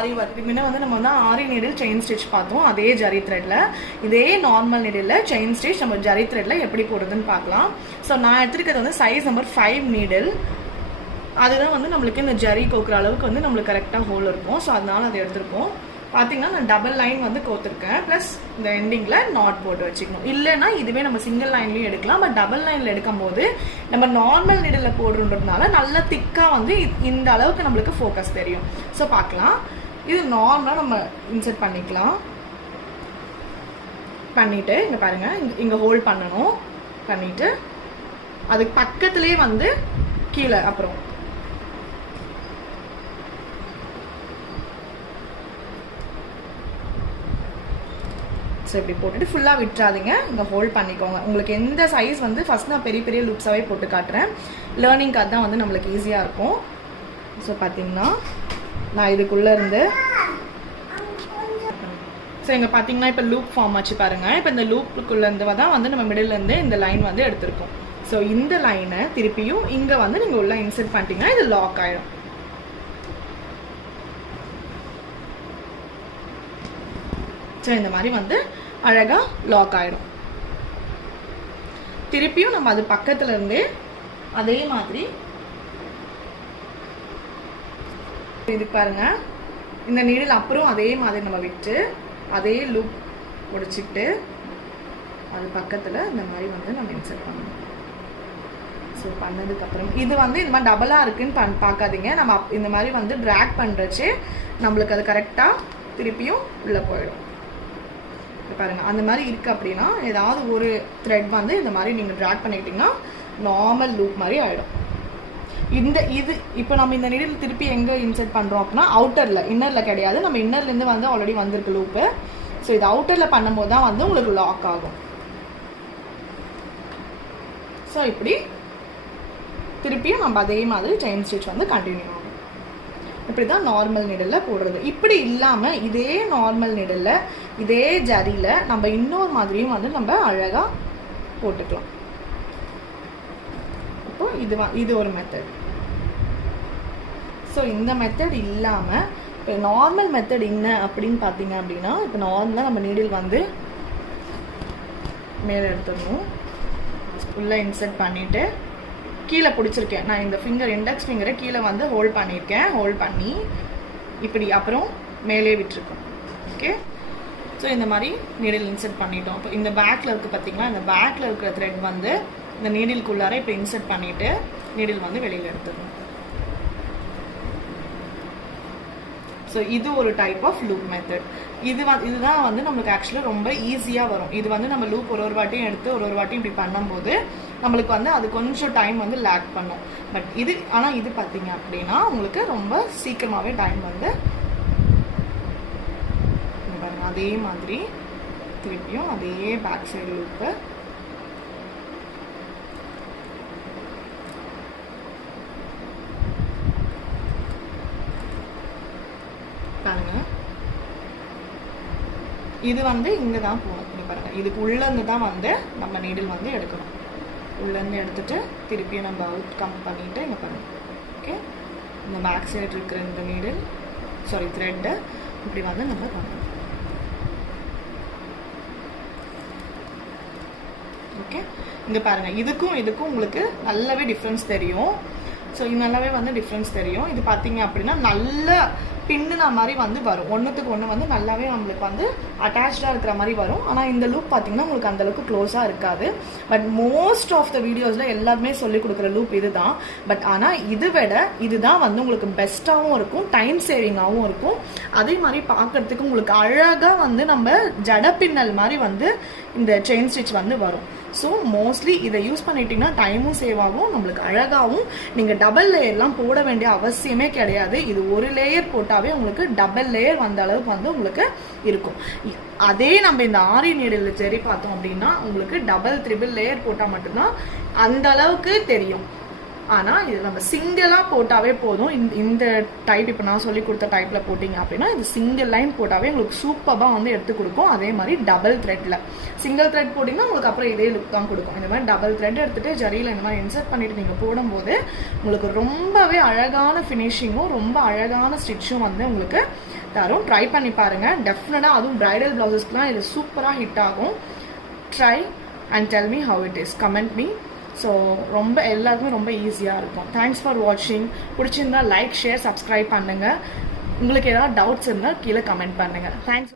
ஆரி work. முன்ன வந்து நம்ம வந்து ஆரி நீடில் செயின் ஸ்டிச் பார்த்தோம், அதே ஜரி த்ரெட்ல. இதே நார்மல் நீடில் செயின் ஸ்டிச் நம்ம ஜரி த்ரெட்ல எப்படி போடுறதுன்னு பார்க்கலாம். ஸோ நான் எடுத்துருக்கிறது வந்து சைஸ் நம்பர் 5 நீடில். அதுதான் வந்து நம்மளுக்கு இந்த ஜரி கோக்குற அளவுக்கு வந்து நம்மளுக்கு கரெக்டாக ஹோல் இருக்கும். ஸோ அதனால அதை எடுத்துருக்கோம். பார்த்தீங்கன்னா நான் டபுள் லைன் வந்து கோத்துருக்கேன், ப்ளஸ் இந்த எண்டிங்கில் நாட் போட்டு வச்சுக்கணும். இல்லைன்னா இதுவே நம்ம சிங்கிள் லைன்லையும் எடுக்கலாம். பட் டபுள் லைனில் எடுக்கும் போது நம்ம நார்மல் நீடில் போடுறதுனால நல்லா திக்காக வந்து இந்த அளவுக்கு நம்மளுக்கு ஃபோக்கஸ் தெரியும். ஸோ பார்க்கலாம். இது நார்மலாக நம்ம இன்சர்ட் பண்ணிக்கலாம். பண்ணிவிட்டு இங்கே பாருங்கள், இங்கே ஹோல்ட் பண்ணணும். பண்ணிவிட்டு அதுக்கு பக்கத்துலேயே வந்து கீழே அப்புறம் ஸோ இப்படி போட்டுட்டு ஃபுல்லாக விட்டுறாதீங்க, இங்கே ஹோல்ட் பண்ணிக்கோங்க. உங்களுக்கு எந்த சைஸ் வந்து ஃபஸ்ட் நான் பெரிய பெரிய லூப்ஸாகவே போட்டு காட்டுறேன். லேர்னிங்க்கு அதுதான் வந்து நம்மளுக்கு ஈஸியாக இருக்கும். ஸோ பார்த்தீங்கன்னா நான் இதுக்குள்ளே இருந்து ஸோ இங்கே பார்த்தீங்கன்னா இப்போ லூப் ஃபார்ம் ஆச்சு பாருங்கள். இப்போ இந்த லூப்புக்குள்ளேருந்து தான் வந்து நம்ம மிடில்லேருந்து இந்த லைன் வந்து எடுத்திருக்கோம். ஸோ இந்த லைனை திருப்பியும் இங்கே வந்து நீங்கள் உள்ள இன்சர்ட் பண்ணிட்டீங்கன்னா இது லாக் ஆகிடும். ஸோ இந்த மாதிரி வந்து அழகாக லாக் ஆகிடும். திருப்பியும் நம்ம அது பக்கத்துல இருந்தே அதே மாதிரி இது பாருங்க, இந்த நீடில் அப்புறம் அதே மாதிரி நம்ம விட்டு அதே லூப் முடிச்சுட்டு அது பக்கத்தில் இந்த மாதிரி வந்து நம்ம இன்சர்ட் பண்ணணும். ஸோ பண்ணதுக்கப்புறம் இது வந்து இந்த மாதிரி டபுளாக இருக்குன்னு பார்க்காதீங்க. நம்ம இந்த மாதிரி வந்து ட்ராக் பண்ணுறச்சு நம்மளுக்கு அது கரெக்டாக திருப்பியும் உள்ளே போயிடும். பாருங்க, அந்த மாதிரி இருக்கு அப்படின்னா ஏதாவது ஒரு த்ரெட் வந்து இந்த மாதிரி நீங்கள் ட்ராக் பண்ணிக்கிட்டீங்கன்னா நார்மல் லூப் மாதிரி ஆகிடும். இது இப்போ நம்ம இந்த நீடில் திருப்பி எங்கே இன்சர்ட் பண்ணுறோம் அப்படின்னா அவுட்டரில், இன்னரில் கிடையாது. நம்ம இன்னர்லேருந்து வந்து ஆல்ரெடி வந்திருக்கு லூப்பு. ஸோ இது அவுட்டரில் பண்ணும்போது தான் வந்து உங்களுக்கு லாக் ஆகும். ஸோ இப்படி திருப்பியும் நம்ம அதே மாதிரி செயின் ஸ்டிச் வந்து கண்டினியூ ஆகும். இப்படி தான் நார்மல் நீடில் போடுறது. இப்படி இல்லாமல் இதே நார்மல் நீடில் இதே ஜரியில் நம்ம இன்னொரு மாதிரியும் வந்து நம்ம அழகாக போட்டுக்கலாம். இப்போ இது ஒரு மெத்தட். ஸோ இந்த மெத்தட் இல்லாமல் இப்போ நார்மல் மெத்தட் என்ன அப்படின்னு பார்த்தீங்க அப்படின்னா, இப்போ நார்மலாக நம்ம நீடில் வந்து மேலே எடுத்துடணும். உள்ளே இன்சர்ட் பண்ணிவிட்டு கீழே பிடிச்சிருக்கேன் நான், இந்த ஃபிங்கர் இண்டெக்ஸ் ஃபிங்கரை கீழே வந்து ஹோல்ட் பண்ணியிருக்கேன். ஹோல்ட் பண்ணி இப்படி அப்புறம் மேலே விட்டுருக்கோம். ஓகே, ஸோ இந்த மாதிரி நீடில் இன்சர்ட் பண்ணிட்டோம். இப்போ இந்த பேக்கில் இருக்குது பார்த்தீங்களா, இந்த பேக்கில் இருக்கிற த்ரெட் வந்து இந்த நீடிலுக்குள்ளார இப்போ இன்சர்ட் பண்ணிவிட்டு நீடில் வந்து வெளியில் எடுத்துடணும். ஸோ இது ஒரு டைப் ஆஃப் லூப் மெத்தட். இதுதான் வந்து நம்மளுக்கு ஆக்சுவலாக ரொம்ப ஈஸியாக வரும். இது வந்து நம்ம லூப் ஒரு வாட்டியும் எடுத்து ஒரு வாட்டியும் இப்படி பண்ணும்போது நம்மளுக்கு வந்து அது கொஞ்சம் டைம் வந்து லேக் பண்ணும். பட் ஆனால் இது பார்த்தீங்க அப்படின்னா உங்களுக்கு ரொம்ப சீக்கிரமாகவே டைம் வந்து பாருங்க. அதே மாதிரி திருப்பியும் அதே பேக் சைடு லூப்பு பாருங்க. இது வந்து இங்கே தான் போகணும். பாருங்க, இதுக்கு உள்ளேருந்து தான் வந்து நம்ம நீடில் வந்து எடுக்கணும். உள்ளேருந்து எடுத்துட்டு திருப்பியும் நம்ம அவுட் கம் பண்ணிட்டு இங்கே பாருங்க. ஓகே, இந்த பேக் சைடு இருக்கிற இந்த நீடில் த்ரெட்டை இப்படி வந்து நம்ம பண்ணணும். ஓகே, இங்கே பாருங்க, இதுக்கும் உங்களுக்கு நல்லாவே டிஃப்ரென்ஸ் தெரியும். ஸோ இது நல்லாவே வந்து டிஃப்ரென்ஸ் தெரியும். இது பார்த்தீங்க அப்படின்னா நல்ல பின்னுன மாதிரி வந்து வரும். ஒன்றுத்துக்கு ஒன்று வந்து நல்லாவே நம்மளுக்கு வந்து அட்டாச்சாக இருக்கிற மாதிரி வரும். ஆனால் இந்த லூப் பார்த்தீங்கன்னா உங்களுக்கு அந்தளவுக்கு க்ளோஸாக இருக்காது. பட் மோஸ்ட் ஆஃப் த வீடியோஸில் எல்லாருமே சொல்லிக் கொடுக்குற லூப் இது தான். பட் ஆனால் இதுதான் வந்து உங்களுக்கு பெஸ்ட்டாகவும் இருக்கும், டைம் சேவிங்காகவும் இருக்கும். அதே மாதிரி பார்க்குறதுக்கு உங்களுக்கு அழகாக வந்து நம்ம ஜடப்பின்னல் மாதிரி வந்து இந்த செயின் ஸ்டிச் வந்து வரும். ஸோ மோஸ்ட்லி இதை யூஸ் பண்ணிட்டீங்கன்னா டைமும் சேவ் ஆகும், நம்மளுக்கு அழகாகவும். நீங்கள் டபுள் லேயர்லாம் போட வேண்டிய அவசியமே கிடையாது. இது ஒரு லேயர் போட்டாவே உங்களுக்கு டபுள் லேயர் வந்த அளவுக்கு வந்து உங்களுக்கு இருக்கும். அதே நம்ம இந்த ஆரி நீடில் சரி பார்த்தோம் அப்படின்னா உங்களுக்கு டபுள் ட்ரிபிள் லேயர் போட்டால் மட்டும்தான் அந்த அளவுக்கு தெரியும். ஆனால் இது நம்ம சிங்கிளாக போட்டாவே போதும். இந்த டைப் இப்போ நான் சொல்லி கொடுத்த டைப்பில் போட்டிங்க அப்படின்னா இது சிங்கிள் லைன் போட்டாவே உங்களுக்கு சூப்பராக வந்து எடுத்து கொடுக்கும். அதே மாதிரி டபுள் த்ரெட்டில் சிங்கிள் த்ரெட் போட்டிங்கன்னா உங்களுக்கு அப்புறம் இதே லுக் தான் கொடுக்கும். இந்த மாதிரி டபுள் த்ரெட் எடுத்துகிட்டு ஜரியில் இந்த மாதிரி இன்சர்ட் பண்ணிவிட்டு நீங்கள் போடும்போது உங்களுக்கு ரொம்பவே அழகான ஃபினிஷிங்கும் ரொம்ப அழகான ஸ்டிச்சும் வந்து உங்களுக்கு தரும். ட்ரை பண்ணி பாருங்கள். டெஃபினட்டாக அதுவும் பிரைடல் ப்ளவுசஸ்க்குலாம் இது சூப்பராக ஹிட் ஆகும். Try and tell me how it is, comment me. So ரொம்ப எல்லாருக்குமே ரொம்ப ஈஸியாக இருக்கும். தேங்க்ஸ் ஃபார் வாட்சிங். பிடிச்சிருந்தா லைக், ஷேர், சப்ஸ்கிரைப் பண்ணுங்கள். உங்களுக்கு ஏதாவது டவுட்ஸ் இருந்தால் கீழே கமெண்ட் பண்ணுங்கள். தேங்க்ஸ்.